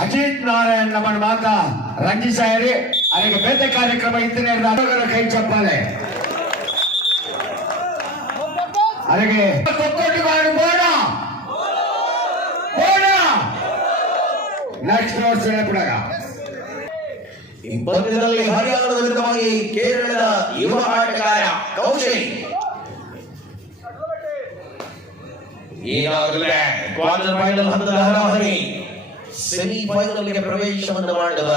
ಅಜಿತ್ ನಾರಾಯಣ್ ನಮ್ಮನ್ನು ಮಾತ್ರ ರಂಜಿಸಾಯರಿ ಅವರಿಗೆ ಬೇರೆ ಕಾರ್ಯಕ್ರಮ ಇತ್ತನೇ ಕೈ ಚಪ್ಪಾಳೆ ಅವರಿಗೆ ನೆಕ್ಸ್ಟ್ ನೋಟ್ಸ್ ಬಿಡಾಗ ಈ ಪಂದ್ಯದಲ್ಲಿ ಹರಿಯಾಣದ ವಿರುದ್ಧವಾಗಿ ಕೇರಳದ ಯುವ ಆಟಗಾರ ಕೌಶಲ್ ಈಗಾಗಲೇ ಕ್ವಾರ್ಟರ್ ಫೈನಲ್ ಹಂತದ ಹರಾಹರಿ ಸೆಮಿಫೈನಲ್ಗೆ ಪ್ರವೇಶವನ್ನು ಮಾಡುವ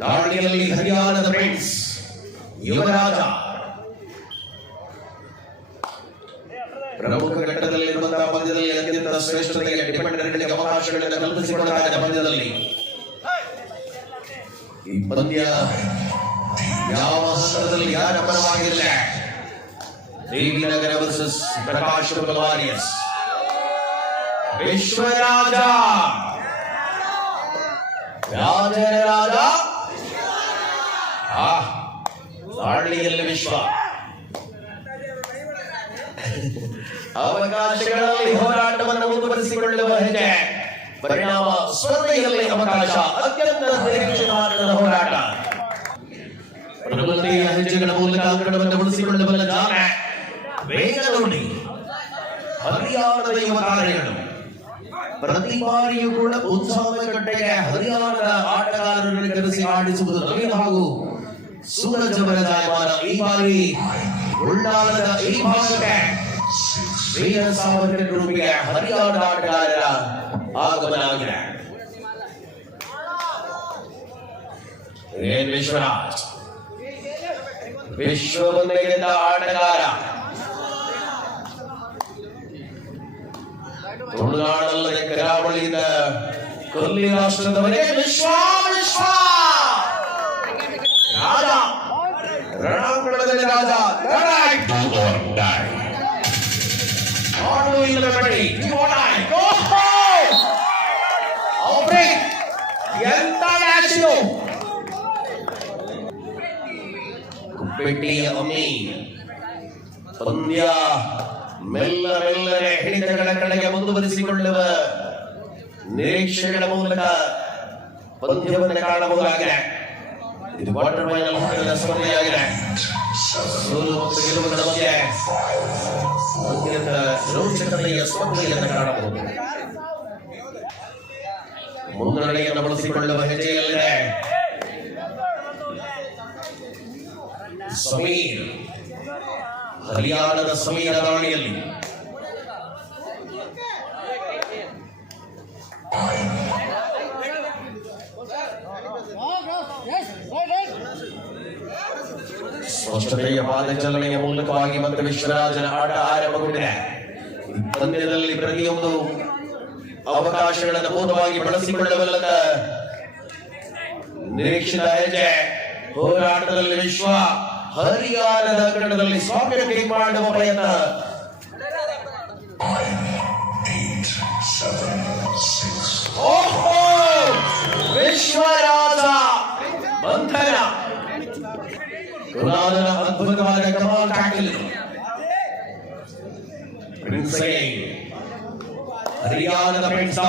ದಾಳಿಯಲ್ಲಿ ಹರಿಯಾಣದ ಪ್ರಿನ್ಸ್ ಯುವರಾಜ ಪ್ರಮುಖ ಘಟ್ಟದಲ್ಲಿರುವಂತಹ ಪಂದ್ಯದಲ್ಲಿ ಅತ್ಯಂತ ಶ್ರೇಷ್ಠತೆಗೆ ಡಿಪೆಂಡೆಂಟ್ಗಳಿಗೆ ಅವಕಾಶಗಳನ್ನು ಕಲ್ಪಿಸಿಕೊಳ್ಳಲಾದ ಪಂದ್ಯದಲ್ಲಿ ಈ ಪಂದ್ಯ ಯಾವ ಹಂತದಲ್ಲಿ ಯಾರ ಪರವಾಗಿಲ್ಲ. Devinagar versus Prakash warriors. ವಿಶ್ವರಾಜ ರಾಜ ದಾಳಿಯಲ್ಲಿ ವಿಶ್ವ ಅವಕಾಶಗಳಲ್ಲಿ ಹೋರಾಟವನ್ನು ಮುಂದುವರಿಸಿಕೊಳ್ಳುವ ಹೆಜ್ಜೆ ಪರಿಣಾಮ ಸ್ಪರ್ಧೆಯಲ್ಲಿ ಅವಕಾಶ ಅತ್ಯಂತ ನಿರೀಕ್ಷಿತ ಹೋರಾಟ ಪ್ರಬಲತೆಯ ಹೆಜ್ಜೆಗಳ ಮೂಲಕ ಅಂಕಣವನ್ನು ಉಳಿಸಿಕೊಳ್ಳಬಲ್ಲ ಜಾಲ ವೇಗ ನೋಡಿ ಹರಿಯಾಣದ ಯುವ ತಾರೆಗಳು ಪ್ರತಿ ಬಾರಿಯೂ ಕೂಡ ಉತ್ಸಾಹದ ಕಟ್ಟೆಗೆ ಹರಿಯಾಣದ ಆಟಗಾರರನ್ನು ಕರೆಸಿ ಆಡಿಸುವುದು ನವೀನ ಹಾಗೂ ಸೂರಜ್ ಅವರ ಜಾಯಮಾನ. ಈ ಬಾರಿ ಉಳ್ಳಾಲದ ಈ ಭಾಗಕ್ಕೆ ವೀರ ಸಾವರ್ಕರ್ ಗ್ರೂಪಿಗೆ ಹರಿಯಾಣದ ಆಟಗಾರರ ಆಗಮನ ಆಗಿದೆ. ಏನ್ ವಿಶ್ವರಾಜ್ ವಿಶ್ವವೊಂದಿಗಿಂತ ಆಟಗಾರ ತುಳುನಾಡಲ್ಲದೆ ಕರಾವಳಿಯಿಂದ ಕೊಲ್ಲಿ ರಾಷ್ಟ್ರದವರೇ ವಿಶ್ವ ರಾಜ ರಣಾಂಗಣದಲ್ಲಿ ರಾಜ ಎಂತ ಮ್ಯಾಚಿದು ಕುಪ್ಪೆಟ್ಟಿಯ ಅಮ್ಮಿ ಪಂದ್ಯ ಮೆಲ್ಲನೆ ಹಿಡಿತಗಳ ಕಡೆಗೆ ಮುಂದುವರಿಸಿಕೊಳ್ಳುವ ನಿರೀಕ್ಷೆಗಳ ಮೂಲಕ ಪಂದ್ಯವನ್ನು ಕಾಣಬಹುದಾಗಿದೆ. ಇದು ಕ್ವಾರ್ಟರ್ ಫೈನಲ್ ಹಂತದ ಸ್ಪರ್ಧೆಯಾಗಿದೆ. ಸೋಲು ಮತ್ತು ಗೆಲುವುಗಳ ಮಧ್ಯೆ ಅತ್ಯಂತ ರೋಚಕತೆಯ ಸ್ಪರ್ಧೆಯನ್ನು ಕಾಣಬಹುದು. ಮುನ್ನಡೆಯನ್ನು ಬಳಸಿಕೊಳ್ಳುವ ಹೆಜ್ಜೆಯಲ್ಲಿದೆ ಸಮೀರ್. ಹರಿಯಾಣದ ಸಮೀರ ದಾಳಿಯಲ್ಲಿ ಸ್ಪಷ್ಟತೆಯ ಪಾದಚಲನೆಯ ಮೂಲಕವಾಗಿ ಮತ್ತೆ ವಿಶ್ವರಾಜನ ಆಟ ಆರಂಭಗೊಂಡಿದೆ. ಪಂದ್ಯದಲ್ಲಿ ಪ್ರತಿಯೊಂದು ಅವಕಾಶಗಳನ್ನು ಪೂರ್ಣವಾಗಿ ಬಳಸಿಕೊಳ್ಳಬಲ್ಲದ ನಿರೀಕ್ಷಿತ ಹೆಜ್ಜೆ ಹೋರಾಟದಲ್ಲಿ ವಿಶ್ವ ಹರಿಯಾಣದ ಕನ್ನಡದಲ್ಲಿ ಸ್ವಾಮ್ಯ ಮಾಡುವ ಪ್ರಯತ್ನ. ವಿಶ್ವರಾಜ ಬಂಧನ ಗುಲಾಲನ ಅದ್ಭುತವಾದ ಕಮಾಲ್ ಟ್ಯಾಕಲ್. ಪ್ರಿನ್ಸ್ ಹರಿಯಾಣದ ಪ್ರಿನ್ಸ್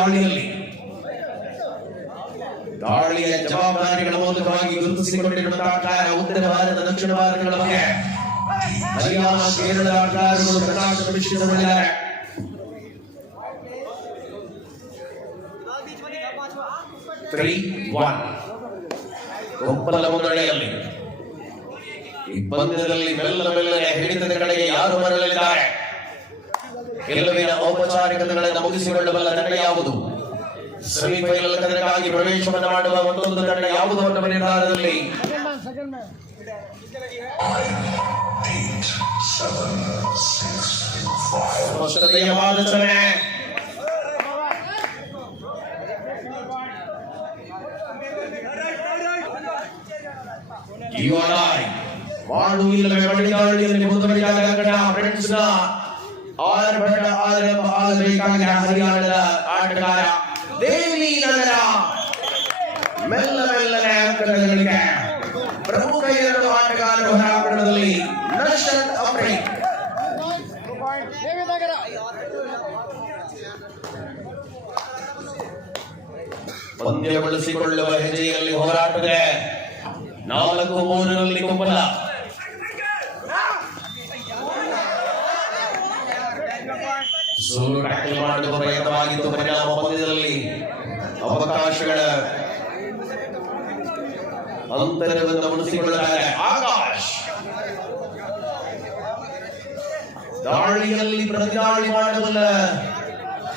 ದಾಳಿಯ ಜವಾಬ್ದಾರಿಗಳ ಮೂಲಕವಾಗಿ ಗುರುತಿಸಿಕೊಂಡಿರುವಂತಹ ಉತ್ತರ ಭಾರತ ದಕ್ಷಿಣ ಭಾರತಗಳ ಬಗ್ಗೆ ಹರಿಯಾಣ ಕೇರಳದ ಆಟಗಾರರು ಕರ್ನಾಟಕ ಮಿಶ್ರಿತಗೊಂಡಿದ್ದಾರೆ. ಒಪ್ಪಲ ಮುನ್ನಡೆಯಲ್ಲಿ ಈ ಪಂದ್ಯದಲ್ಲಿ ಮೆಲ್ಲನೆ ಹಿಡಿತದ ಕಡೆಗೆ ಯಾರು ಮರಳಿದ್ದಾರೆ? ಗೆಲುವಿನ ಔಪಚಾರಿಕತೆಗಳನ್ನು ಮುಗಿಸಿಕೊಳ್ಳಬಲ್ಲ ತಂಡ ಯಾವುದು? ಸೆಮಿಫೈನಲ್ ಕದನಕ್ಕಾಗಿ ಪ್ರವೇಶವನ್ನು ಮಾಡುವ ಮತ್ತೊಂದು ತಂಡ ಯಾವುದು ಅನ್ನುವ ನಿರ್ಧಾರದಲ್ಲಿ ಸ್ಪಷ್ಟತೆಯ ವಾದಚನೆ. ಮಾಡು ಇಲ್ಲವೇ ಬಡಿದಾಳಿಯಲ್ಲಿ ಮುಂದುವರಿದಾಗ ಫ್ರೆಂಡ್ಸ್ ನ ಆರ್ಭಟ ಆರಂಭ ಆಗಬೇಕಾಗಿ ಹರಿಯಾಣದ ಆಟಗಾರ ದೇವಿನ ಪಂದ್ಯಗೊಳಿಸಿಕೊಳ್ಳುವ ಹೆಜ್ಜೆಯಲ್ಲಿ ಹೋರಾಟವಿದೆ. 4-3 ಕುಂಬಳ. ಸೋಲು ಟ್ಯಾಕಲ್ ಮಾಡುವ ಪ್ರಯತ್ನವಾಗಿತ್ತು. ಪರಿಣಾಮ ಪಂದ್ಯದಲ್ಲಿ ಅವಕಾಶಗಳ ಅಂತರವನ್ನು ಉಳಿಸಿಕೊಳ್ಳಲಾಗಿದೆ. ಆಕಾಶ್ ದಾಳಿಯಲ್ಲಿ ಪ್ರತಿದಾಳಿ ಮಾಡಬಲ್ಲ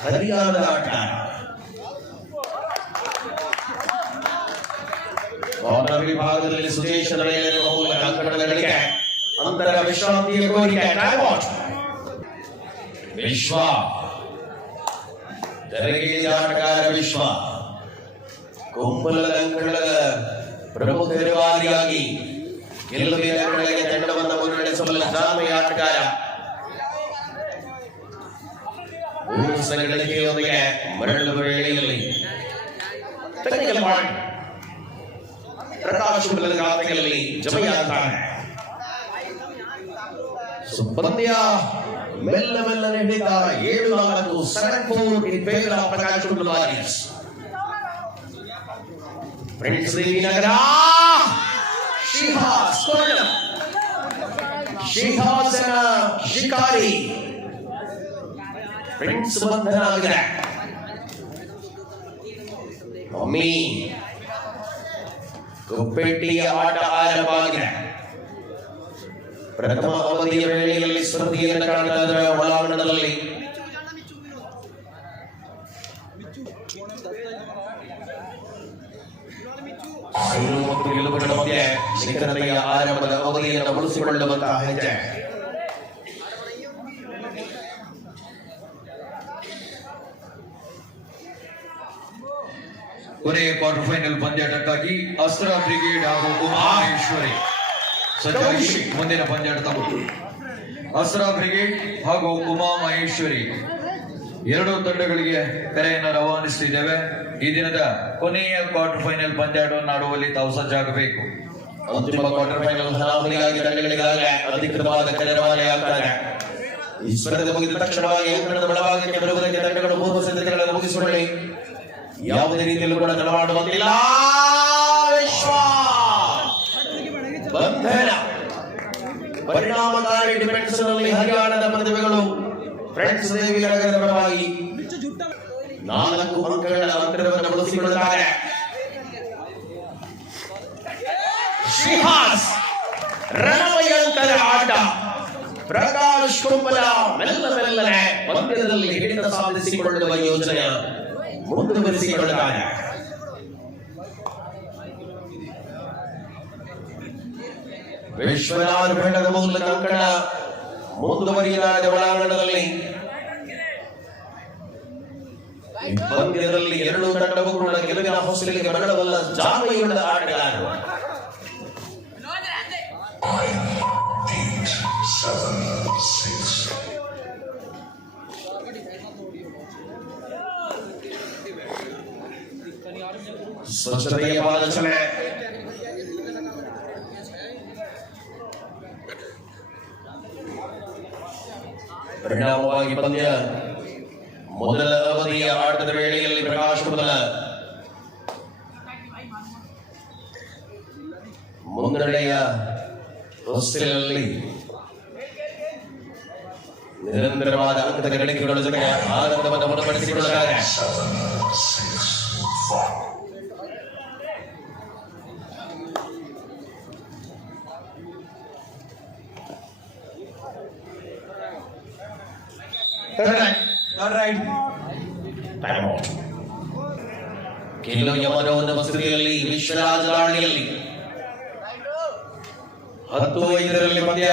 ಹರಿಯಾಣದ ಆಟ. ಕಾರ್ನರ್ ವಿಭಾಗದಲ್ಲಿ ಸುಜೇಶನ ಮೇಲೆ ಮೂಲಕ ಅಂಕಣದ ಗಳಿಕೆ. ಅಂತರ ವಿಶ್ರಾಂತಿಯ ಕೋರಿಕೆ. ಟೈಮ್ಔಟ್. ವಿಶ್ವ ತೆರೆಗೇರಿದ ಆಟಗಾರ ವಿಶ್ವ ಕುಂಬಳದ ಅಂಕಣದ ಪ್ರಮುಖ ರೂವಾರಿಯಾಗಿ ಗೆಲುವಿನ ಕಡೆಗೆ ತಂಡವನ್ನು ಮುನ್ನಡೆಸಬಲ್ಲ ಜಾಣ್ಮೆಯ ಆಟಗಾರ. 3 ಸಲಗಳಿಕೆಯೊಂದಿಗೆ ಮರಳುವ ವೇಳೆಯಲ್ಲಿ ಟೆಕ್ನಿಕಲ್ ಪಾಯಿಂಟ್ ಪ್ರಕಾಶ್ ಕುಂಬಳದ ಖಾತೆಯಲ್ಲಿ ಜಮೆಯಾಗುತ್ತಾನೆ. ಪಂದ್ಯ ಮೆಲ್ಲ ಮೆಲ್ಲನೆ ಹಿಡಿತ 7-4 7-4 in favor of ಪ್ರಕಾಶ್ ಕುಂಬಳ ವಾರಿಯರ್ಸ್. ಫ್ರೆಂಡ್ಸ್ ದೇವಿನಗರ ಶಿಹಾಸನ ಶಿಕಾರಿ ಫ್ರೆಂಡ್ಸ್ ಬಂಧನ ಆಗಿದೆ. ಮಮ್ಮಿ ಕುಪ್ಪೆಟ್ಟಿಯ ಆಟ ಆರಂಭವಾಗಿದೆ. ಪ್ರಥಮ ಅವಧಿಯ ವೇಳೆಯಲ್ಲಿ ಸ್ಪರ್ಧೆಯನ್ನು ಕಾಣುತ್ತಿರುವ ಒಳಾಂಗಣದಲ್ಲಿ ಮತ್ತು ಗೆಲುವುಗಳ ಮಧ್ಯೆ ನಿಖರತೆಯ ಆರಂಭದ ಅವಧಿಯನ್ನು ಉಳಿಸಿಕೊಳ್ಳುವಂತಹ ಹೆಜ್ಜೆ. ಕೊನೆಯ ಕ್ವಾರ್ಟರ್ ಫೈನಲ್ ಪಂದ್ಯಾಟಕ್ಕಾಗಿ ಅಸ್ತ್ರ ಬ್ರಿಗೇಡ್ ಹಾಗೂ ಉಮಾಮೇಶ್ವರಿ ಸಜ್ಜಾಗಿ ಮುಂದಿನ ಪಂದ್ಯಾಟ. ಅಸ್ತ್ರ ಬ್ರಿಗೇಡ್ ಹಾಗೂ ಉಮಾ ಮಹೇಶ್ವರಿ ಎರಡೂ ತಂಡಗಳಿಗೆ ಕರೆಯನ್ನು ರವಾನಿಸುತ್ತಿದ್ದೇವೆ. ಈ ದಿನದ ಕೊನೆಯ ಕ್ವಾರ್ಟರ್ ಫೈನಲ್ ಪಂದ್ಯಾಟವನ್ನು ಆಡುವಲ್ಲಿ ತಾವು ಸಜ್ಜಾಗಬೇಕು. ಅಂತಿಮ ಕ್ವಾರ್ಟರ್ ಫೈನಲ್ ಹಣಾವಳಿಗಾಗಿ ತಂಡಗಳಿಗಾಗಲೇ ಅಧಿಕೃತವಾದ ಕರೆ ರವಾನೆಯಾಗುತ್ತದೆ. ಈ ಸ್ಪರ್ಧೆ ಮುಗಿದ ತಕ್ಷಣವಾಗಿ ಅಂಕಣದ ಬಲಭಾಗಕ್ಕೆ ಬರುವುದಕ್ಕೆ ತಂಡಗಳು ಪೂರ್ವ ಸಿದ್ಧತೆಗಳನ್ನು ಮುಗಿಸಿಕೊಳ್ಳಿ. ಯಾವುದೇ ರೀತಿಯಲ್ಲೂ ಕೂಡ ತಡ ಮಾಡುವಂತಿಲ್ಲ. ಬಂಧನ ಪರಿಣಾಮಕಾರಿ ಡಿಫೆನ್ಸ್ ನಲ್ಲಿ ಹರಿಯಾಣದ ಪ್ರತಿಭೆಗಳು ಫ್ರೆಂಡ್ಸ್ ದೇವಿನಗರದ ಪರವಾಗಿ 4 ಅಂಕಗಳ ಅಂತರವನ್ನು ಬಳಸಿಕೊಳ್ಳುತ್ತಾರೆ. ಶ್ರೀಹಾಸ್ ರಣಮಯಂಕರ ಆಟ. ಪ್ರಕಾಶ್ ಕುಂಬಳ ಮೆಲ್ಲ ಮೆಲ್ಲನೆ ಪಂದ್ಯದಲ್ಲಿ ಹಿಡಿತ ಸಾಧಿಸಿಕೊಳ್ಳುವ ಯೋಜನೆ ಮುಂದುವರಿಸಿಕೊಳ್ಳುತ್ತಾರೆ. ವಿಶ್ವನಾಥ್ ಬೆಟ್ಟದ ಮೂಲಕ ಅಂಕಣ ಮುಂದುವರಿಯಲಾದ ಒಳಾಂಗಣದಲ್ಲಿ ಈ ಪಂದ್ಯದಲ್ಲಿ ಎರಡೂ ತಂಡವೂ ಕೂಡ ಗೆಲುವಿನ ಹೊಸಲಿಗೆ ಮರಳಬಲ್ಲ ಜಾಣ್ಮೆಯುಳ್ಳ ಆಟಗಾರರು. 5-8-7-6 ಸ್ವಚ್ಛತೆಯ ಪಾದರಚನೆ. ಪರಿಣಾಮವಾಗಿ ಪಂದ್ಯ ಮೊದಲ ಅವಧಿಯ ಆಟದ ವೇಳೆಯಲ್ಲಿ ಪ್ರಕಾಶ್ ಕುಂಬಳ ಮುನ್ನಡೆಯ ಹೊಸ್ತಿಲಲ್ಲಿ ನಿರಂತರವಾದ ಅಂಕದ ಗಳಿಕೆಗಳ ಜೊತೆಗೆ ಆನಂದವನ್ನು ಮುನ್ನಡೆಸಿಕೊಳ್ಳಲಾಗಿದೆ. 7-6 ಕೆಲವು ಯಮನವನ್ನು ಮಸೂರಿಯಲ್ಲಿ ವಿಶ್ವರಾಜ ದಾಳಿಯಲ್ಲಿ 10-5 ಪಂದ್ಯ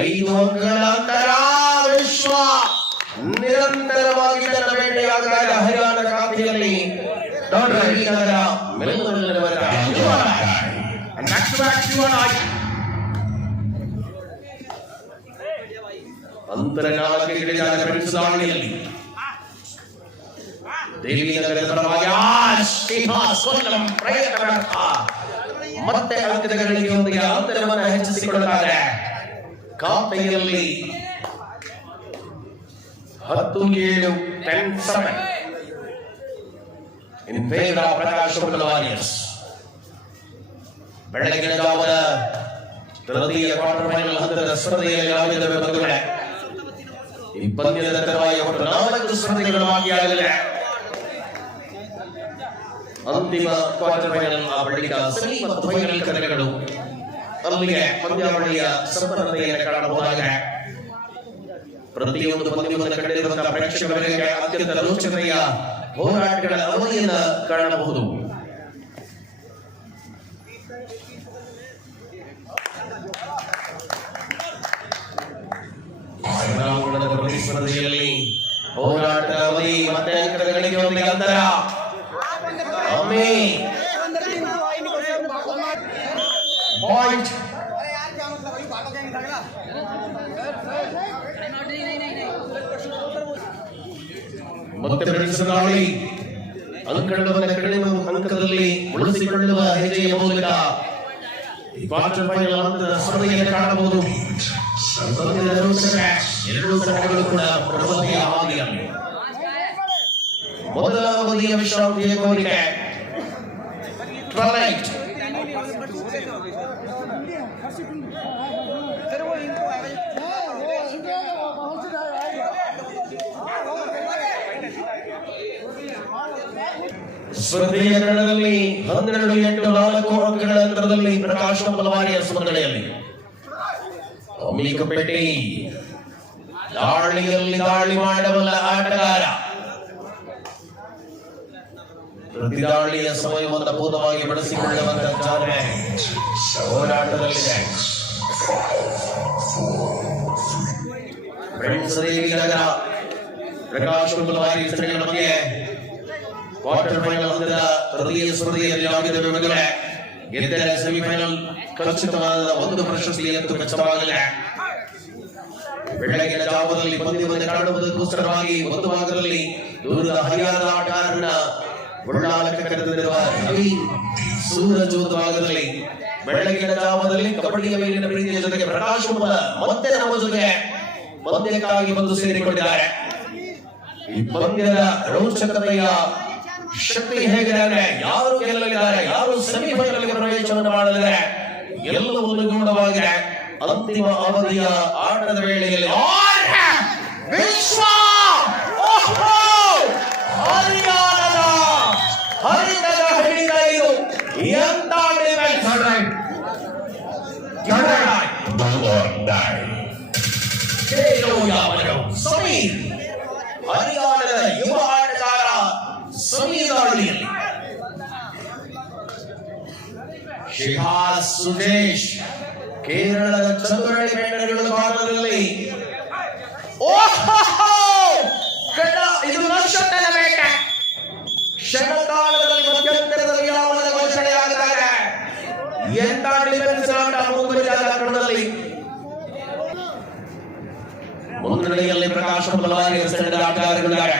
5 ಅಂಕಗಳ ಅಂತರ. ವಿಶ್ವ ನಿರಂತರವಾಗಿ ತನ್ನ ಬೇಟೆಯಾಗದ ಹರಿಯಾಣ ಖಾತೆಯಲ್ಲಿ ಅಂತರಜಾಲಕ್ಕೆ ಗಿಳಿಯಾದ ಫ್ರೆಂಡ್ಸ್ ದಾಳಿಯಲ್ಲಿ ದೇವಿನಗರದ ಪರವಾಗಿ ಪ್ರಯತ್ನ ಮತ್ತೆ ಅಂಕದ ಗಳಿಕೆಯೊಂದಿಗೆ ಅಂತರವನ್ನು ಹೆಚ್ಚಿಸಿಕೊಳ್ಳುತ್ತಾರೆ. ಖಾತೆಯಲ್ಲಿ 10-7 10-7. in favor of Prakash Mandal Warriors. ಬೆಳಗಿನ ಜಾವದ ತೃತೀಯ ಕ್ವಾರ್ಟರ್ ಫೈನಲ್ ಹಂತದ ಸ್ಪರ್ಧೆಯಲ್ಲಿ ಆಗಿದ್ದಾವೆ ಬಂಧುಗಳೇ. ಈ ಪಂದ್ಯದ ತರುವಾಯ ಒಟ್ಟು 4 ಸ್ಪರ್ಧೆಗಳು ಬಾಕಿಯಾಗಲಿವೆ. ಅಂತಿಮ ಕ್ವಾರ್ಟರ್ ಫೈನಲ್ ಆ ಬಳಿಕ ಸೆಮಿ ಮತ್ತು ಫೈನಲ್ ಕದನಗಳು. ಅಲ್ಲಿಗೆ ಪಂದ್ಯಾವಳಿಯ ಸಂಪನ್ನತೆಯನ್ನು ಕಾಣಬಹುದಾಗಿದೆ. ಪ್ರತಿಯೊಂದು ಪಂದ್ಯವನ್ನು ಕಂಡಿರುವಂತಹ ಪ್ರೇಕ್ಷಕರಿಗೆ ಅತ್ಯಂತ ರೋಚಕತೆಯ ಹೋರಾಟಗಳ ಅವಧಿಯನ್ನು ಕಾಣಬಹುದು. ಪ್ರತಿಸ್ಪರ್ಧೆಯಲ್ಲಿ ಹೋರಾಟದ ಅವಧಿ ಮತ್ತೆ ಅಂಕದ ಗಳಿಕೆಯೊಂದಿಗೆ ಅಂತರ. ಪಾಯಿಂಟ್ ಮತ್ತೆ ಪ್ರತಿಸ್ಪರ್ಧಿ ಅಂಕಣವನ್ನು ಕಡಿಮೆ ಅಂಕದಲ್ಲಿ ಉಳಿಸಿಕೊಳ್ಳುವ ಹೆಜ್ಜೆಯ ಮೂಲಕ ಈ ಕ್ವಾರ್ಟರ್ ಫೈನಲ್ ಹಂತದ ಸ್ಪರ್ಧೆಯನ್ನು ಕಾಣಬಹುದು. ಎರಡೂ ತಂಡಗಳು ಕೂಡ ಪ್ರಬಲತೆಯ ಹಾದಿಯಲ್ಲಿ ಮೊದಲ ಅವಧಿಯ ವಿಶ್ರಾಂತಿಯ ಕೋರಿಕೆ. ಟ್ವೈಲೈಟ್ ಸ್ಪರ್ಧೆಯ ಕಣದಲ್ಲಿ 12-8-4 ಅಂಕಗಳ ಅಂತರದಲ್ಲಿ ಪ್ರಕಾಶ್ ಮಂಡಲ್ ವಾರಿಯರ್ಸ್ ಮುನ್ನಡೆಯಲ್ಲಿ. ಅಮೀಕಪೇಟೆ ದಾಳಿಯಲ್ಲಿ ದಾಳಿ ಮಾಡಬಲ್ಲ ಆಟಗಾರ. ಪ್ರತಿ ದಾಳಿಯ ಸಮಯವನ್ನು ಪೂರ್ಣವಾಗಿ ಬಳಸಿಕೊಳ್ಳುವಂತಹ ಜಾಣ್ಮೆ ಹೋರಾಟದಲ್ಲಿದೆ. ನಗರ ಪ್ರಕಾಶ್ ಮಂಡಲ್ ವಾರಿಯರ್ಸ್ ತಂಡಗಳ ಮಧ್ಯೆ ಕ್ವಾರ್ಟರ್ ಫೈನಲ್ ಹಂತದ ತೃತೀಯ ಸ್ಪರ್ಧೆಯಲ್ಲಿ ಆಗಿದ್ದಾವೆ ಮೊದಲೇ. ಗೆದ್ದರೆ ಸೆಮಿಫೈನಲ್ ಖಚಿತವಾದ ಒಂದು ಪ್ರಶಸ್ತಿಯಂತೂ ಖಚಿತವಾಗಲಿದೆ. ಬೆಳಗಿನ ಜಾವದಲ್ಲಿ ಪಂದ್ಯವನ್ನು ಕಾಣುವುದಕ್ಕೋಸ್ಕರವಾಗಿ ಒಂದು ಭಾಗದಲ್ಲಿ ದೂರದ ಹರಿಯಾಣದ ಆಟಗಾರನ ಬುಡಾಲಕ್ಕೆ ಕರೆದಿರುವ ನವೀನ್ ಸೂರಜ್ ಒಂದು ಭಾಗದಲ್ಲಿ ಬೆಳಗಿನ ಜಾವದಲ್ಲಿ ಕಬಡ್ಡಿಯ ಮೇಲಿನ ಪ್ರೀತಿಯ ಜೊತೆಗೆ ಪ್ರಕಾಶ್ ಮಂಡಲ್ ಮತ್ತೆ ನಮ್ಮ ಜೊತೆ ಪಂದ್ಯಕ್ಕಾಗಿ ಬಂದು ಸೇರಿಕೊಂಡಿದ್ದಾರೆ. ಈ ಪಂದ್ಯದ ರೋಚಕತೆಯ ಶಕ್ತಿ ಹೇಗಿದ್ದಾರೆ, ಯಾರು ಗೆಲ್ಲಲಿದ್ದಾರೆ, ಯಾರು ಸೆಮಿಫೈನಲ್ಗೆ ಪ್ರವೇಶವನ್ನು ಮಾಡಲಿದ್ದಾರೆ, ಎಲ್ಲವೂ ಗೂಢವಾಗಿದೆ. ಅಂತಿಮ ಅವಧಿಯ ಆಟದ ವೇಳೆಯಲ್ಲಿ ವಿಶ್ವ ಹರಿಯಾಣದ ಹರಿತದ ಹಿಡಿದ ಇದು ಎಂತ ಡಿಫೆನ್ಸ್ ಸಮೀರ್ ಹರಿಯಾಣದ ಯುವ ಆಟಗಾರ ಸಮೀರ್ ದಾಳಿಯಲ್ಲಿ. ಶಿಹಾಸ್ ಸುದೇಶ್ ಕೇರಳದ ಚಂದ್ರಳ್ಳಿ ಬೆಂಗಳೂರು ಭಾಗದಲ್ಲಿ ಇದು ನಕ್ಷತ್ರದ ಬೇಟ. ಕ್ಷಣಕಾಲದಲ್ಲಿ ಮಧ್ಯಂತರದ ವಿರಾಮದ ಘೋಷಣೆಯಾಗಿದ್ದಾರೆ. ಎಂತ ಡಿಫೆನ್ಸ್ ಆಟ ಮುಂದುವರಿದ ಕಣದಲ್ಲಿ ಮುನ್ನಡೆಯಲ್ಲಿ ಪ್ರಕಾಶ್ ಮಂಡಲ್ ವಾರಿಯರ್ಸ್ ತಂಡದ ಆಟಗಾರರಿದ್ದಾರೆ.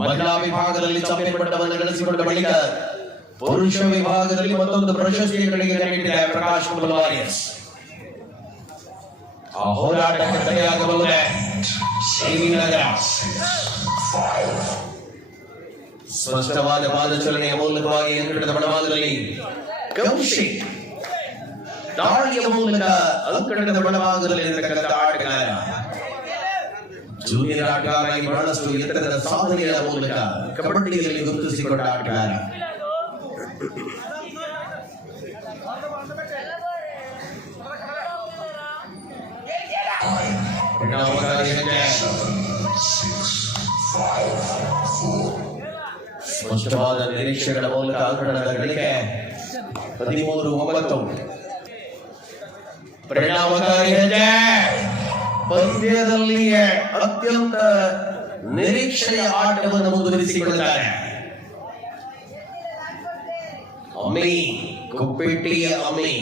ಮಹಿಳಾ ವಿಭಾಗದಲ್ಲಿ ಚಾಂಪಿಯನ್ ಪಟ್ಟವನ್ನು ಗಳಿಸಿಕೊಂಡ ಬಳಿಕ ಪುರುಷ ವಿಭಾಗದಲ್ಲಿ ಮತ್ತೊಂದು ಪ್ರಶಸ್ತಿಯ ಕಡೆಗೆ ನೀಡಿದೆ ಪ್ರಕಾಶ್ ಮಂಡಲ್ ವಾರಿಯರ್ಸ್. ಆ ಹೋರಾಟಕ್ಕೆ ತಡೆಯಾಗಬಲ್ಲದೆ ನಗರ ಸ್ಪಷ್ಟವಾದ ಪಾದಚಲನೆಯ ಮೂಲಕವಾಗಿ ಅಂಕಣದ ಬಡಭಾಗದಲ್ಲಿ ಕೌಶಿಕ್ ದಾಳಿಯ ಮೂಲಕ ಅಂಕಣದ ಬಡಭಾಗದಲ್ಲಿ ಇರತಕ್ಕಂಥ ಆಟಗಾರ ಜೂನಿಯರ್ ಆಟಗಾರರಾಗಿ ಬಹಳಷ್ಟು ಎತ್ತರದ ಸಾಧನೆಯ ಮೂಲಕ ಕಬಡ್ಡಿಯಲ್ಲಿ ಗುರುತಿಸಿಕೊಂಡ ಆಟಗಾರ. ಸ್ಪಷ್ಟವಾದ ನಿರೀಕ್ಷೆಗಳ ಮೂಲಕ ಅಂಕಣದ ಗಳಿಕೆ 13-9. ಪರಿಣಾಮಕಾರಿ ಹೆಜ್ಜೆ ಪಂದ್ಯದಲ್ಲಿಯೇ ಅತ್ಯಂತ ನಿರೀಕ್ಷೆಯ ಆಟವನ್ನು ಮುಂದುವರಿಸಿಕೊಳ್ಳುತ್ತಾರೆ. ಅಮ್ಮಿ ಕುಪ್ಪೆಟ್ಟಿಯ ಅಮ್ಮಿ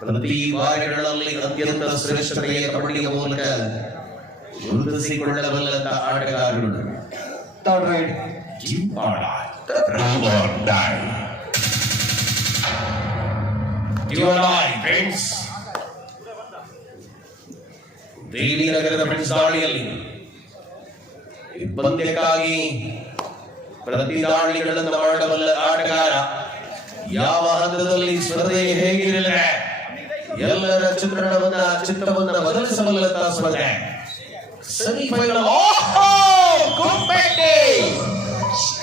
ಪ್ರತಿ ವಾರಗಳಲ್ಲಿ ಅತ್ಯಂತ ಶ್ರೇಷ್ಠತೆಯ ಕಬಡ್ಡಿಯ ಮೂಲಕ ಗುರುತಿಸಿಕೊಳ್ಳಬಲ್ಲಂತ ಆಟಗಾರರು. ಥರ್ಡ್ ರೈಡ್ ಫ್ರೆಂಡ್ಸ್ ದೇವಿ ನಗರದ ಫ್ರೆಂಡ್ಸ್ ದಾಳಿಯಲ್ಲಿ ಈ ಪಂದ್ಯಕ್ಕಾಗಿ ಪ್ರತಿದಾಳಿಗಳನ್ನು ಮಾಡಬಲ್ಲ ಆಟಗಾರ ಯಾವ ಹಂತದಲ್ಲಿ ಸ್ಪರ್ಧೆ ಹೇಗಿರಲಿ ಎಲ್ಲರ ಚಿತ್ರವನ್ನ ಬದಲಿಸಬಲ್ಲಂತಹ ಸ್ಪರ್ಧೆ ಸೆಮಿಫೈನಲ್.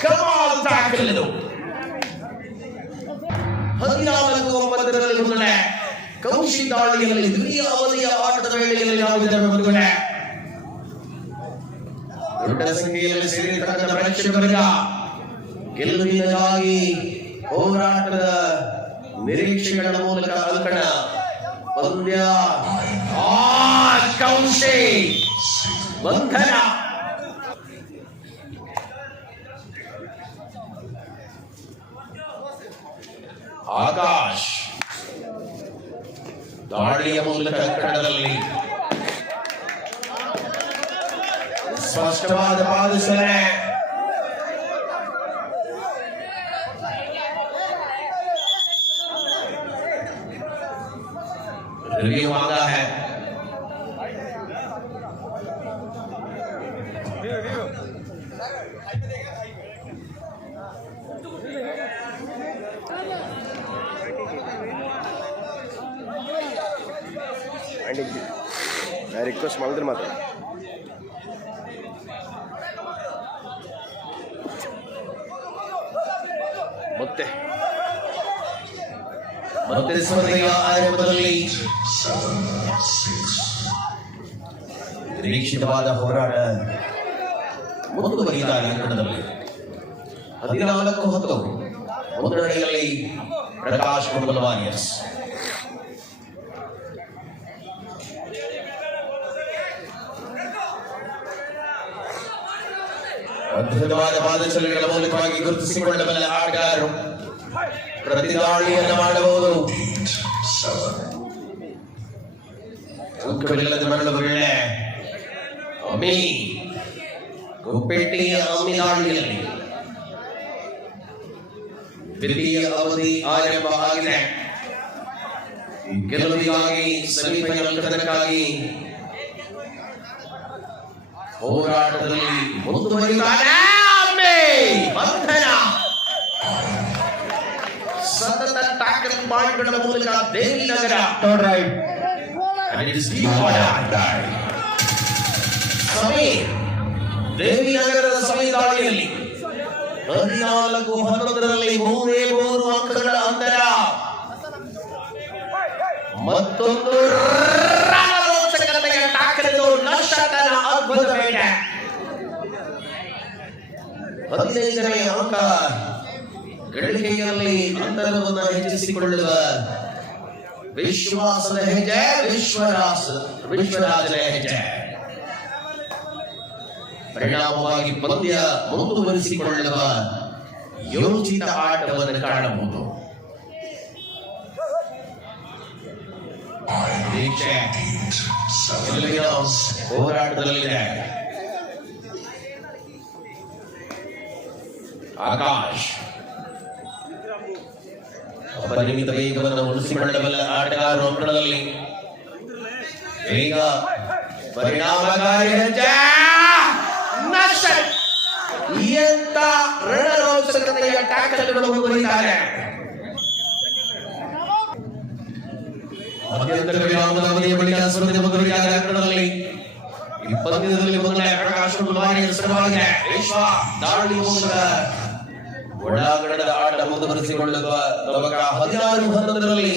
ಕಮಾಲ್ ಟ್ಯಾಕಲ್ ಇದು 14-9 ಮುನ್ನಡೆ. ಕೌಶಿಕ್ ದಾಳಿಯಲ್ಲಿ ದ್ವಿತೀಯ ಅವಧಿಯ ಆಟದ ವೇಳೆಯಲ್ಲಿ ನಾವು ಇದನ್ನು ಬಂಧುಗಳೇ ದೊಡ್ಡ ಸಂಖ್ಯೆಯಲ್ಲಿ ಸೇರಿರ್ತಕ್ಕಂಥ ಪ್ರೇಕ್ಷಕರಿಗ ಗೆಲುವಿಗಾಗಿ ಹೋರಾಟದ ನಿರೀಕ್ಷೆಗಳ ಮೂಲಕ ಅಂಕಣ ಪಂದ್ಯ ಕೌಶಿಕ್ ಬಂಧನ. ಆಕಾಶ್ ದಾಳಿಯ ಮೂಲಕ ಅಂಕಣದಲ್ಲಿ ಸ್ಪಷ್ಟವಾದ ಪಾದಸನೆ. रिव्यू मांगा है. ರಿಕ್ವೆಸ್ಟ್ ಮಾಡಿದ್ರೆ ಮಾತ್ರ ಮತ್ತೆ ಸ್ಪರ್ಧೆಯ ಆರಂಭದಲ್ಲಿ ನಿರೀಕ್ಷಿತವಾದ ಹೋರಾಟ ಮುಂದುವರಿಯುತ್ತಾರೆ. ಅಂಕಣದಲ್ಲಿ 14-10 ಮುನ್ನಡೆಯಲ್ಲಿ ಪ್ರಕಾಶ್ ಕುಂಬಲ್ ವಾರಿಯರ್ಸ್. ಅದ್ಭುತವಾದ ಪಾದಚಲನೆಗಳ ಮೂಲಕವಾಗಿ ಗುರುತಿಸಿಕೊಳ್ಳಬಲ್ಲ ಆಟಗಾರರು ಪ್ರತಿದಾಳಿಯನ್ನು ಮಾಡಬಹುದು. ಅಂಕವಿಲ್ಲದ ಮರಳುವ ವೇಳೆ ಅಮಿ ಗುಪ್ಪೆಟ್ಟಿಯ ಅಮಿ ದಾಳಿಯಲ್ಲಿ ದ್ವಿತೀಯ ಅವಧಿ ಆರಂಭ ಆಗಿದೆ. ಗೆಲುವಿಗಾಗಿ ಸೆಮಿಫೈನಲ್ ಕದನಕ್ಕಾಗಿ ಹೋರಾಟದಲ್ಲಿ ಮುಂದುವರಿಯುತ್ತಾರೆ. ಬಂಧನ ಸತತ ಟ್ಯಾಕಲ್ ಪಾಯಿಂಟ್ಗಳ ಮೂಲಕ ದೇವಿನಗರ ದೇವಿನಗರದ ಸಮಯ ದಾಳಿಯಲ್ಲಿ 14-11 3 ಅಂಕಗಳ ಅಂತರ. ಮತ್ತೊಂದು ರಣರೋಚಕತೆಯ ಟ್ಯಾಕಲ್ ನಷ್ಟತನ ಅದ್ಭುತ ಬೇಟೆ. 15ನೇ ಅಂಕ ಗಳಿಕೆಯಲ್ಲಿ ಅಂತರವನ್ನು ಹೆಚ್ಚಿಸಿಕೊಳ್ಳುವ ವಿಶ್ವಾಸದ ಹೆಜ್ಜೆ, ವಿಶ್ವರಾಜನ ಹೆಜ್ಜೆ. ಪರಿಣಾಮವಾಗಿ ಪಂದ್ಯ ಮುಂದುವರಿಸಿಕೊಳ್ಳುವ ಯೋಚಿತ ಆಟವನ್ನು ಕಾಣಬಹುದು. ಹೋರಾಟದಲ್ಲಿದೆ. ಆಕಾಶ್ ಪರಿಮಿತ ವೇಗವನ್ನು ಉಳಿಸಿಕೊಳ್ಳಬಲ್ಲ ಆಟಗಾರರು ಅಂಕಣದಲ್ಲಿ ವೇಗ ಪರಿಣಾಮಕಾರಿ ಹೆಜ್ಜೆ ನಷ್ಟ. ಎಂತ ರಣರೋಚಕತೆಯ ಟ್ಯಾಕಲ್ಗಳು ಮುಂದುವರಿಯುತ್ತಾರೆ. ಮಧ್ಯಂತರ ವಿರಾಮದ ಅವಧಿಯ ಬಳಿಕ ಸ್ಪರ್ಧೆ ಮುಂದುವರಿಯುತ್ತಾರೆ. ಅಂಕಣದಲ್ಲಿ ಈ ಪಂದ್ಯದಲ್ಲಿ ಮೊದಲನೇ ಪ್ರಕಾಶ್ ಕುಂಬಲ್ ವಾರಿಯರ್ಸ್ ಪರವಾಗಿದೆ. ವಿಶ್ವ ದಾಳಿ ಮೂಲಕ ಒಳಾಂಗಣದ ಆಟ ಮುಂದುವರಿಸಿಕೊಳ್ಳುವ ತವಕ 16-11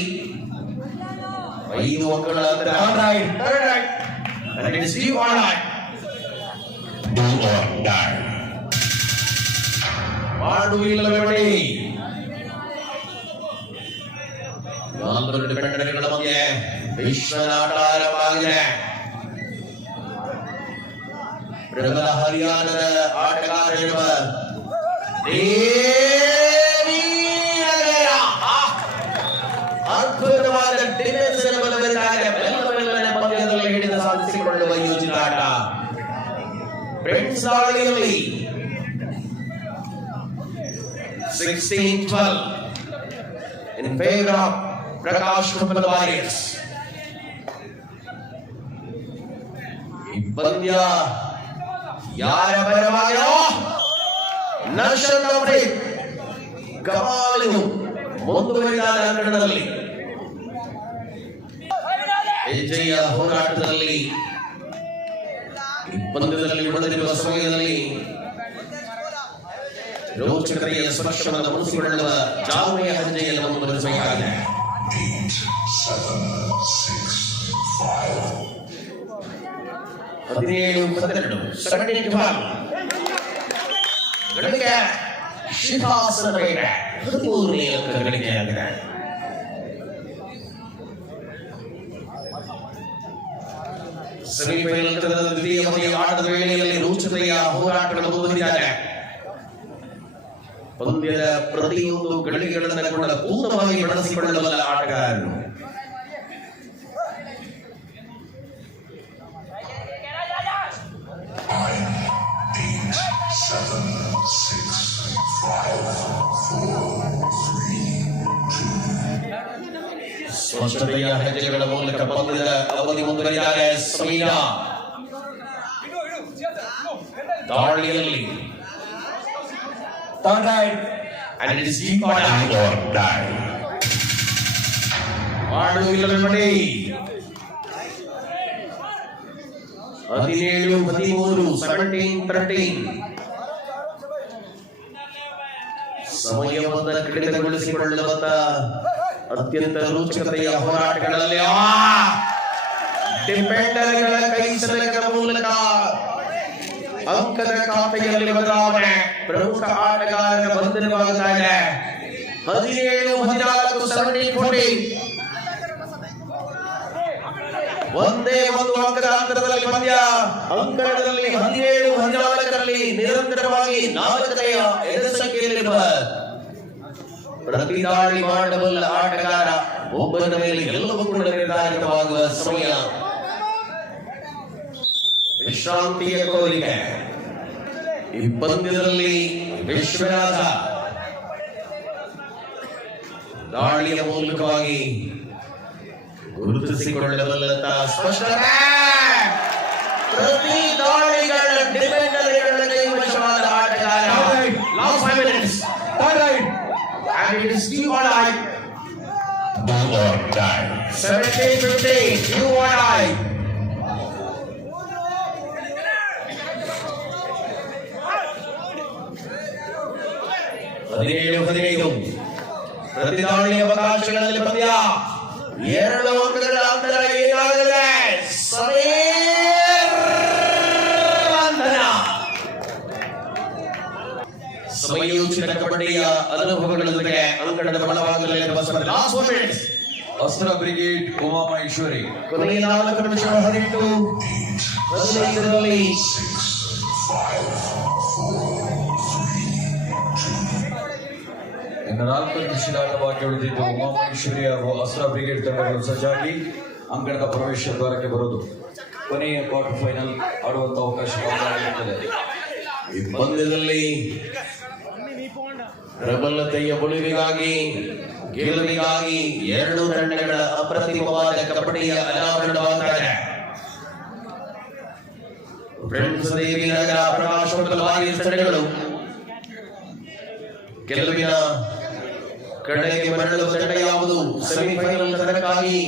5 ಅಂಕಗಳ ಅಂತರ. ಮಾಡುವಿಲ್ಲವೇ ಬಡಿ 4 ಡಿಫೆಂಡರ್ಗಳ ಮಧ್ಯೆ ವಿಶ್ವನಾಟ ಆರಂಭವಾಗಿದೆ. ಪ್ರಬಲ ಹರಿಯಾಣದ ಆಟಗಾರರಿರುವ ಅದ್ಭುತವಾದ ಡಿಫೆನ್ಸ್ ಮೆಲ್ಲನೆ ಪಂದ್ಯದಲ್ಲಿ ಹಿಡಿತ ಸಾಧಿಸಿಕೊಳ್ಳುವ ಯೋಜಿತ ಆಟ. ಫ್ರೆಂಡ್ಸ್ ದಾಳಿಯಲ್ಲಿ 16-12 in favor of Prakash Kumbal warriors. ಈ ಪಂದ್ಯ ಯಾರ ಪರವಾಗಿರೋ ನರ್ಷನ್ ಅವರೇ ಗವಾಲಿನು ಮುಂದುವರಿದ ಅಂಕಣದಲ್ಲಿ ಹೆಜ್ಜೆಯ ಹೋರಾಟದಲ್ಲಿ ಪಂದ್ಯದಲ್ಲಿ ಉಳಿದಿರುವ ಸಮಯದಲ್ಲಿ ರೋಚಕತೆಯ ಸ್ಪರ್ಶವನ್ನು ಮುಗಿಸಿಕೊಳ್ಳುವ ಜಾಲನೆಯ ಹೆಜ್ಜೆಯನ್ನು ಮುಂದುವರಿಸಬೇಕಾಗಿದೆ. 17-12 ಗಳಿಕೆ ಶಿಖಾಸನ ಮೇಲೆ 13ನೇ ಅಂಕ ಗಳಿಕೆಯಾಗಿದೆ. ಸೆಮಿಫೈನಲ್ ದ್ವಿತೀಯ ಆಟದ ವೇಳೆಯಲ್ಲಿ ರೋಚಕತೆಯ ಹೋರಾಟಗಳು ಮುಂದುವರಿದಿದ್ದಾರೆ. ಪಂದ್ಯದ ಪ್ರತಿಯೊಂದು ಗಳಿಗೆಗಳನ್ನು ಕೂಡ ಪೂರ್ಣವಾಗಿ ಬಳಸಿಕೊಳ್ಳಬಲ್ಲ ಆಟಗಾರರು. ಸ್ವಚ್ಛತೆಯ ಹೆಜ್ಜೆಗಳ ಮೂಲಕ ಪಂದ್ಯದ ಅವಧಿ ಮುಂದುವರಿದಿದ್ದಾರೆ. ಸಮೀನಾ ದಾಳಿಯಲ್ಲಿ third right and it is deep or die. ಮಾಡುವಿಲ್ಲವೇ ಮಾಡಿ 17-13 17-13 ಸಮಯವನ್ನು ಕಡಿತಗೊಳಿಸಿಕೊಳ್ಳುವಂತ ಅತ್ಯಂತ ರೋಚಕತೆಯ ಹೋರಾಟಗಳಲ್ಲಿ ಡಿಫೆಂಡರ್ಗಳ ಕೈ ಸಲಕದ ಮೂಲಕ ಅಂಕದ ಖಾತೆಯಲ್ಲಿ ಬದಲಾವಣೆ. ಪ್ರಮುಖ ಆಟಗಾರರ ಬಂಧನವಾಗುತ್ತಾ ಇದೆ. 17-14 17-14 ಒಂದೇ ಒಂದು ಅಂಕದ ಅಂತರದಲ್ಲಿ ಪಂದ್ಯ. ಅಂಕಣದಲ್ಲಿ 17-14 ನಿರಂತರವಾಗಿ 4ನೇ ಎದುರು ಸಂಖ್ಯೆಯಲ್ಲಿರುವ ಪ್ರತಿ ದಾಳಿ ಮಾಡಬಲ್ಲ ಆಟಗಾರ ಒಬ್ಬನ ಮೇಲೆ ಎಲ್ಲವೂ ಕೂಡ ನಿರ್ಧಾರಿತವಾಗುವ ಸಮಯ. ವಿಶ್ರಾಂತಿಯ ಕೋರಿಕೆ. ಈ ಪಂದ್ಯದಲ್ಲಿ ವಿಶ್ವನಾಥ ದಾಳಿಯ ಮೂಲಕವಾಗಿ ಗುರುತಿಸಿಕೊಳ್ಳಬಲ್ಲಂತ ಸ್ಪಷ್ಟ ಪ್ರತಿ ದಾಳಿಗಳ ಡಿಫೆಂಡರ್ಗಳ ಕೈವಶವಾದ ಆಟಗಾರ. Last 5 minutes and it is do or die. 17-15 do or die. ಪ್ರತಿ ದಾಳಿಯ ಅವಕಾಶಗಳಲ್ಲಿ ಪಂದ್ಯ. 2 ಅಂಕಗಳ ಅಂತರ ಏನಾಗಿದೆ? ಸಮಯೋಚಿತ ಕಬಡ್ಡಿಯ ಅನುಭವಗಳ ಜೊತೆಗೆ ಅಂಕಣದ ಬಲಭಾಗದಲ್ಲಿರುವ ಲಾಸ್ಟ್ ಮೂಮೆಂಟ್. ಅಸ್ತ್ರ ಬ್ರಿಗೇಡ್ ಉಮಾಮಹೇಶ್ವರಿ ಕೊನೆಯ 4 ನಿಮಿಷ 18-15 ಇನ್ನು 4 ನಿಮಿಷದ ಆಟವಾಗಿ ಉಳಿದಿದ್ದು ಉಮಾಮಹೇಶ್ವರಿ ಹಾಗೂ ಅಸ್ತ್ರ ಬ್ರಿಗೇಡ್ ತಂಡಗಳು ಸಜ್ಜಾಗಿ ಅಂಕಣದ ಪ್ರವೇಶ ದ್ವಾರಕ್ಕೆ ಬರುವುದು. ಕೊನೆಯ ಕ್ವಾರ್ಟರ್ ಫೈನಲ್ ಆಡುವಂತ ಅವಕಾಶ ಇರುತ್ತದೆ. ಈ ಪಂದ್ಯದಲ್ಲಿ ಪ್ರಬಲತೆಯ ಉಳಿವಿಗಾಗಿ ಗೆಲುವಿಗಾಗಿ 2 ತಂಡಗಳ ಅಪ್ರತಿಮವಾದ ಕಬಡ್ಡಿಯ ಅನಾವರಣವಾಗಿದೆ. ಫ್ರೆಂಡ್ಸ್ ದೇವಿ ನಗರ ಪ್ರಕಾಶ ತಂಡಗಳು ಗೆಲುವಿನ ಕಡೆಗೆ ಮರಳುವ ತಂಡ ಯಾವುದು? ಸೆಮಿಫೈನಲ್ ತಂಡಕ್ಕಾಗಿ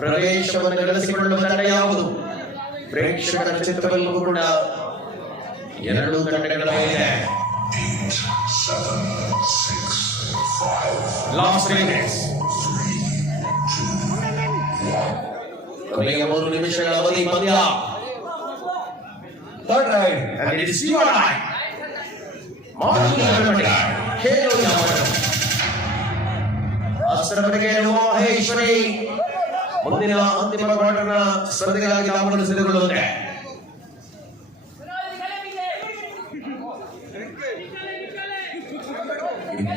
ಪ್ರವೇಶವನ್ನು ಗಳಿಸಿಕೊಳ್ಳುವ ತಂಡ ಯಾವುದು? ಪ್ರೇಕ್ಷಕರ ಚಿತ್ರವಲ್ಲೂ ಕೂಡ 2 ತಂಡಗಳ ಮೇಲೆ. Last 3 minutes. ಕೊನೆಯ 3 ನಿಮಿಷಗಳ ಅವಧಿ ಪಂದ್ಯ. Third ride and it is do or die. ಅಸ್ತ್ರ ಬ್ರಿಗೇಡ್ ಉಮಾಮಹೇಶ್ವರಿ ಮುಂದಿನ ಅಂತಿಮ ಕ್ವಾರ್ಟರ್ನ ಸ್ಪರ್ಧೆಗಾಗಿ ತಾವು ಸಿದ್ಧಗೊಳ್ಳುವಂತೆ.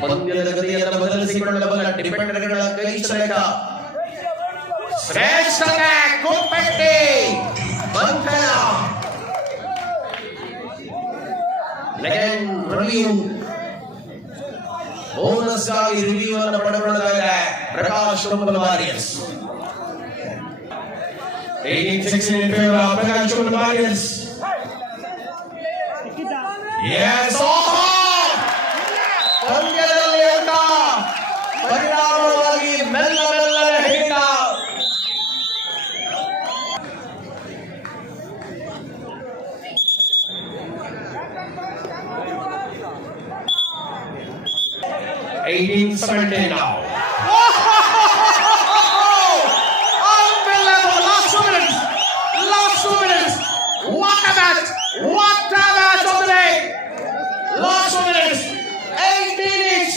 ಪಂದ್ಯದ ಗತಿಯನ್ನು ಬದಲಿಸಿಕೊಳ್ಳಬಲ್ಲ ಡಿಫೆಂಡರ್ಗಳ ಕೈ ಸೆಳೆತ. ಶ್ರೇಷ್ಠ ಕುಪ್ಪೆಟ್ಟಿ ಬಂಧನ. ಲೆಗೆಂಡ್ ರಿವ್ಯೂ ಬೋನಸ್ ಗಾಗಿ ರಿವ್ಯೂ ಅನ್ನು ಪಡೆದುಕೊಳ್ಳಲಾಗಿದೆ. Prakash warriors 18-16 in favor of Prakash Varyers. Yes, ಓಹೋ! ಪಂದ್ಯದಲ್ಲಿ ಅಂತ ಪರಿಣಾಮವಾಗಿ ಮೆಲ್ಲನೆ ಹಿಡಿತ. now. Unbelievable. Last 2 minutes. What a match of the day. Last 2 minutes. 18 each.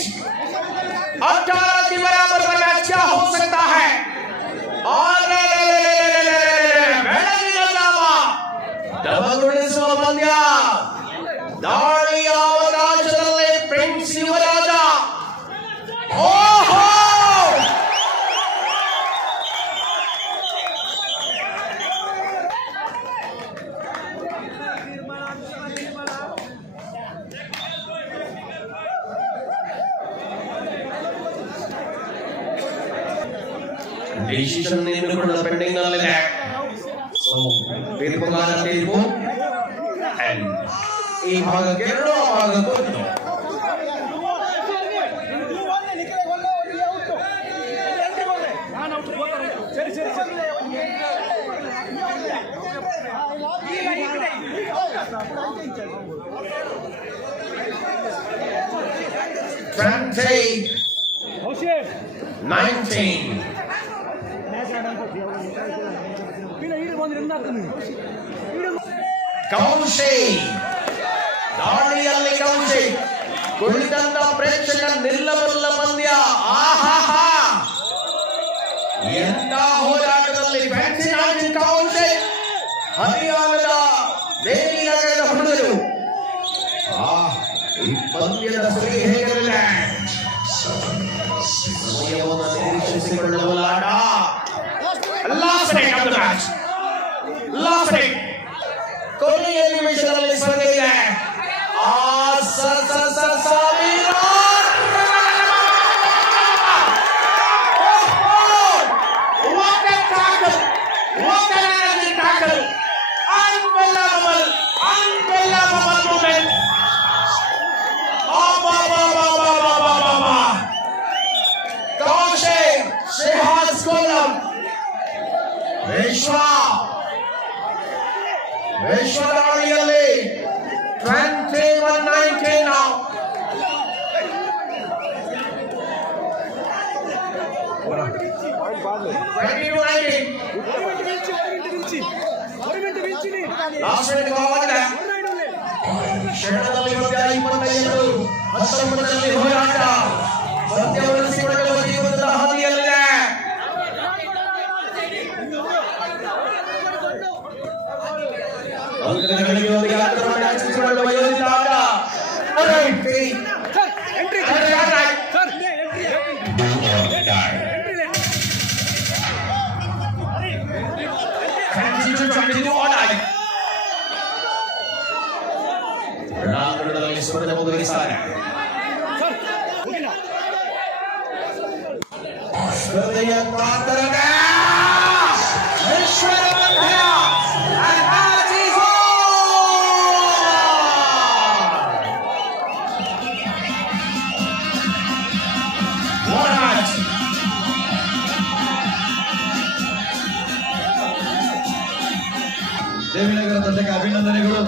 18 के बराबर का मैच क्या हो सकता है? और ಬೆಳಗಿನ ಜಾವ ದಮಗುಣಿಸುವ ಪಂದ್ಯ. ದಾಳಿಯ ಅವಕಾಶದಲ್ಲಿ ಪ್ರಿನ್ಸ್ ಯುವರಾಜ. ಓಹೋ! ಡಿಸಿಷನ್ ಇನ್ನು ಕೂಡ ಪೆಂಡಿಂಗ್ ನಲ್ಲಿದೆ. ಸೊ ತೀರ್ಪುಗಾರ ತೀರ್ಪು ಈ ಭಾಗಕ್ಕೆ 2 ಆ ಭಾಗಕ್ಕೆ 1. ಕೌಶಿಕ್ ದಾಳಿಯಲ್ಲಿ ಕೌಶಿಕ್ ಕುಳಿತಂತ ಪ್ರೇಕ್ಷಕ ನಿಲ್ಲಬಲ್ಲ ಪಂದ್ಯ. ಆಹಾಹಾ ಎಂತ ಹೋರಾಟದಲ್ಲಿ ಫ್ಯಾನ್ಸಿ ಕೌಶಿಕ್ ಹರಿಯಾಣದ ದೇವಿನಗರದ ಹುಡುಗರು. ಈ ಪಂದ್ಯದ ಸುಳಿ ಹೇಗಿರಲಿಲ್ಲ. ಸಮಯವನ್ನು ನಿರೀಕ್ಷಿಸಿಕೊಳ್ಳಬಲ್ಲ ಆಟ. Last minute of the match. ಕೊನೆಯ ನಿಮಿಷದಲ್ಲಿ ಸ್ಪರ್ಧೆ ಇದೆ. Unbelievable moment. Kaushik Shehaz Kolam ವಿಶ್ವ ದಾಳಿಯಲ್ಲಿ 21-19 now. Last minute ಗೋವಾಗಿದೆ. ಕ್ಷಣದಲ್ಲಿ ಮಧ್ಯ 25 19ರಲ್ಲಿ ಹೋರಾಟ ಸತ್ಯ ಉಳಿಸಿಕೊಳ್ಳುವ ಜೀವನದ ಹಾದಿಯಲ್ಲಿದೆ. ಅಂಕಗಳಿಗೆಯೊಂದಿಗೆ ಆಕ್ರಮಣ ಹೆಚ್ಚಿಸಿಕೊಳ್ಳುವ ಯೋಜಿತ ಆಟ. ರಣಾಂಗಣದಲ್ಲಿ ಸ್ಪರ್ಧೆ ಮುಂದುವರಿಸುತ್ತಾರೆ. ಸ್ಪರ್ಧೆಯ ಕಾತರತೆ ವಿಶ್ವದ ಮಧ್ಯ. ದೇವಿನಗರ ತಂಡಕ್ಕೆ ಅಭಿನಂದನೆಗಳು.